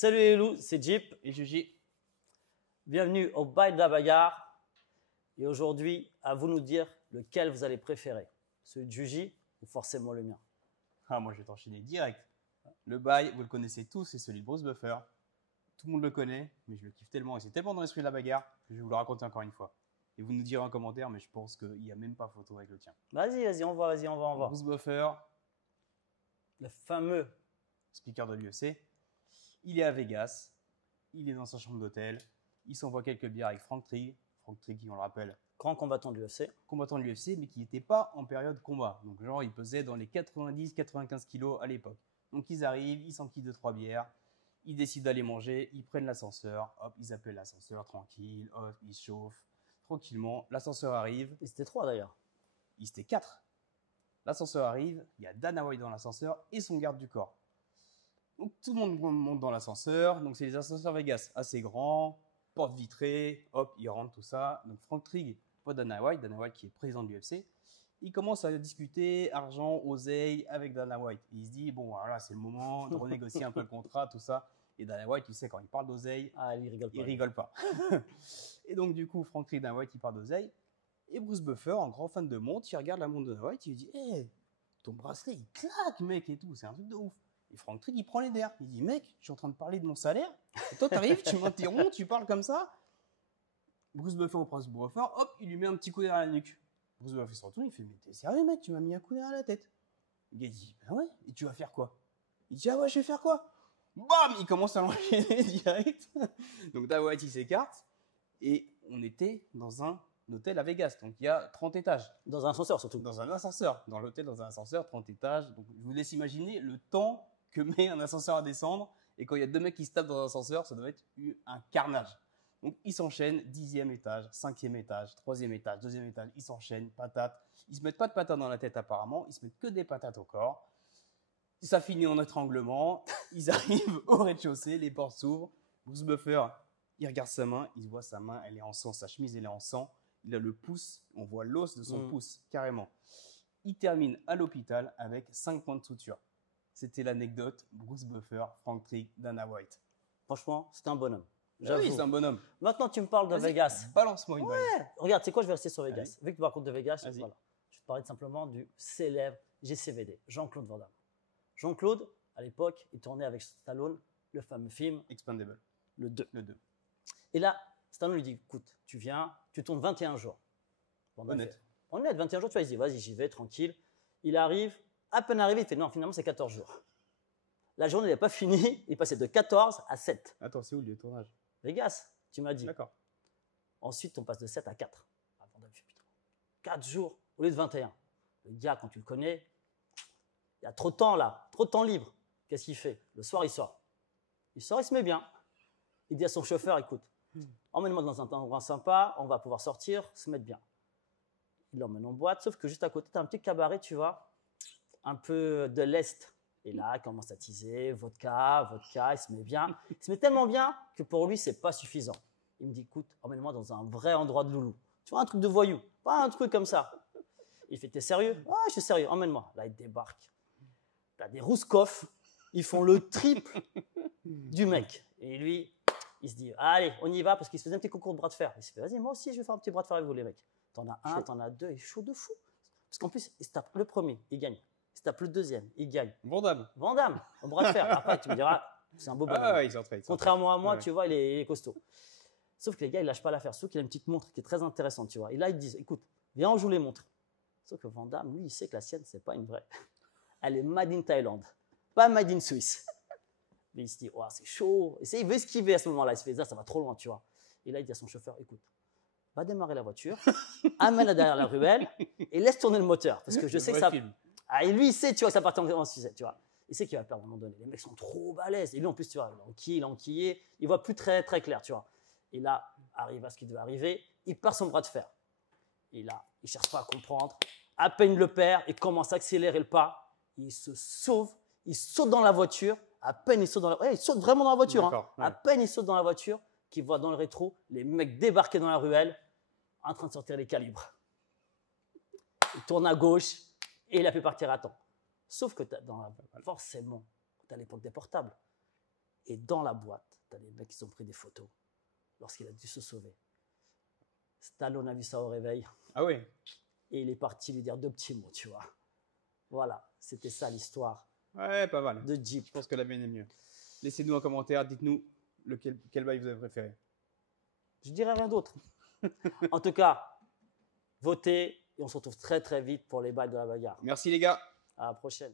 Salut les loups, c'est Jeep. Et Juji. Bienvenue au Bail de la Bagarre. Et aujourd'hui, à vous nous dire lequel vous allez préférer. Celui de Juji ou forcément le mien. Ah, moi, je vais t'enchaîner direct. Le bail, vous le connaissez tous, c'est celui de Bruce Buffer. Tout le monde le connaît, mais je le kiffe tellement et c'est tellement dans l'esprit de la bagarre que je vais vous le raconter encore une fois. Et vous nous direz en commentaire, mais je pense qu'il n'y a même pas photo avec le tien. Vas-y, on voit, on voit. Bruce Buffer, Le fameux. speaker de l'UFC, il est à Vegas, il est dans sa chambre d'hôtel, il s'envoie quelques bières avec Frank Trigg. Frank Trigg, qui on le rappelle, Grand combattant de l'UFC. combattant de l'UFC, mais qui n'était pas en période combat. Donc, genre, il pesait dans les 90-95 kilos à l'époque. Donc, ils arrivent, ils s'enquillent 2-3 bières, ils décident d'aller manger, ils prennent l'ascenseur, hop, ils appellent l'ascenseur, tranquille, hop, ils se chauffent, tranquillement. L'ascenseur arrive, Et c'était 3 d'ailleurs. ils étaient 4. L'ascenseur arrive, il y a Dana White dans l'ascenseur et son garde du corps. Donc, tout le monde monte dans l'ascenseur. Donc, c'est les ascenseurs Vegas assez grands, porte vitrée, hop, ils rentrent, tout ça. Donc, Frank Trigg, pas Dana White qui est président de l'UFC, il commence à discuter argent, oseille avec Dana White. Il se dit, bon, voilà, c'est le moment de renégocier un peu le contrat, tout ça. Et Dana White, tu sais, quand il parle d'oseille, Il rigole pas. Et donc, du coup, Frank Trigg, Dana White, il parle d'oseille. Et Bruce Buffer, un grand fan de montre, il regarde la montre de Dana White, il lui dit, hé, ton bracelet, il claque, mec, et tout, c'est un truc de ouf. Et Frank Trigg, il prend les nerfs. Il dit, mec, je suis en train de parler de mon salaire. Et toi, t'arrives, tu m'interromps, tu parles comme ça. Bruce Buffer au Bruce Buffer, hop, il lui met un petit coup derrière la nuque. Bruce Buffer se retourne, il fait, mais t'es sérieux, mec, tu m'as mis un coup derrière la tête. Le gars, il dit, ben ouais, et tu vas faire quoi? Il dit, ah ouais, je vais faire quoi? Bam, il commence à l'enchaîner direct. Donc, Dana White, il s'écarte. Et on était dans un hôtel à Vegas. Donc, il y a 30 étages. Dans un ascenseur surtout. Dans un ascenseur. Dans l'hôtel, dans un ascenseur, 30 étages. Donc, je vous laisse imaginer le temps que met un ascenseur à descendre. Et quand il y a deux mecs qui se tapent dans un ascenseur, ça doit être un carnage. Donc, ils s'enchaînent, 10e étage, 5e étage, 3e étage, 2e étage, ils s'enchaînent, patates. Ils se mettent pas de patates dans la tête apparemment, ils se mettent que des patates au corps. Ça finit en étranglement, ils arrivent au rez-de-chaussée, les portes s'ouvrent. Bruce Buffer, il regarde sa main, il voit sa main, elle est en sang, sa chemise, elle est en sang. Il a le pouce, on voit l'os de son pouce, carrément. Il termine à l'hôpital avec 5 points de suture. C'était l'anecdote Bruce Buffer, Frank Trigg, Dana White. Franchement, c'était un bonhomme. Oui, c'est un bonhomme. Maintenant, tu me parles de Vas-y, Vegas. Balance-moi une balle. Regarde, c'est quoi, je vais rester sur Vegas. Allez. Vu que tu racontes de Vegas, Vas-y. voilà. Je vais te parler simplement du célèbre GCVD, Jean-Claude Van Damme. Jean-Claude, à l'époque, il tournait avec Stallone le fameux film Expandable, Le 2. le 2. Et là, Stallone lui dit, écoute, tu viens, tu tournes 21 jours. Van Damme Honnête. fait, honnête, 21 jours, tu vois, il dit, vas-y, j'y vais, tranquille. Il arrive, à peine arrivé, il fait, non, finalement, c'est 14 jours. La journée n'est pas finie, il passait de 14 à 7. Attends, c'est où le tournage? Vegas, tu m'as dit. D'accord. Ensuite, on passe de 7 à 4. Ah, Van Damme fait, putain, 4 jours au lieu de 21. Le gars, quand tu le connais, il y a trop de temps là, trop de temps libre. Qu'est-ce qu'il fait? Le soir, il sort. Il sort, il se met bien. Il dit à son chauffeur, écoute, emmène-moi dans un endroit sympa, on va pouvoir sortir, se mettre bien. Il l'emmène en boîte, sauf que juste à côté, tu as un petit cabaret, tu vois, un peu de l'Est. Et là, il commence à teaser, vodka, il se met bien. Il se met tellement bien que pour lui, c'est pas suffisant. Il me dit, écoute, emmène-moi dans un vrai endroit de loulou. Tu vois, un truc de voyou, pas un truc comme ça. Il fait, t'es sérieux? Ouais, je suis sérieux, emmène-moi. Là, il débarque. T'as des Rouskov, ils font le triple du mec. Et lui, il se dit, allez, on y va, parce qu'il se faisait un petit concours de bras de fer. Il se fait, vas-y, moi aussi, je vais faire un petit bras de fer avec vous, les mecs. T'en as un, t'en as deux, il est chaud de fou. Parce qu'en plus, il se tape le premier, il gagne. Il se tape le deuxième, il gagne. Van Damme. Van Damme, au bras de fer. Après, tu me diras, c'est un beau bonhomme. Ah ouais, il s'entraîne. Contrairement à moi, Ouais. tu vois, il est costaud. Sauf que les gars, ils lâchent pas l'affaire. Sauf qu'il a une petite montre qui est très intéressante, tu vois. Et là, ils disent, écoute, viens, on joue les montres. Sauf que Van Damme, lui, il sait que la sienne, c'est pas une vraie. Elle est made in Thaïlande, pas made in Suisse. Mais il se dit, oh, c'est chaud. Et il veut esquiver à ce moment-là. Il se fait, ça va trop loin, tu vois. Et là, il dit à son chauffeur, écoute, va démarrer la voiture, amène-la derrière la ruelle et laisse tourner le moteur. Parce que je sais que ça. Film. Ah, et lui, il sait, tu vois, que ça part en sucette, tu vois. Il sait qu'il va perdre à un moment donné. Les mecs sont trop balèzes. Et lui, en plus, tu vois, il est enquillé, il voit plus très, très clair, tu vois. Et là, arrive à ce qui devait arriver, il perd son bras de fer. Et là, il cherche pas à comprendre. À peine il le perd, il commence à accélérer le pas. Il se sauve, il saute dans la voiture. À peine il saute dans la voiture. Il saute vraiment dans la voiture. Hein. D'accord, ouais. À peine il saute dans la voiture, qu'il voit dans le rétro les mecs débarquer dans la ruelle, en train de sortir les calibres. Il tourne à gauche et il a pu partir à temps. Sauf que forcément, tu as l'époque des portables. Et dans la boîte, tu as des mecs qui ont pris des photos lorsqu'il a dû se sauver. Stallone a vu ça au réveil. Ah oui. Et il est parti lui dire 2 petits mots, tu vois. Voilà, c'était ça l'histoire Ouais, pas mal. de Jeep. Je pense que la mienne est mieux. Laissez-nous un commentaire, dites-nous quel bail vous avez préféré. Je dirais rien d'autre. En tout cas, votez et on se retrouve très très vite pour les bails de la bagarre. Merci les gars. À la prochaine.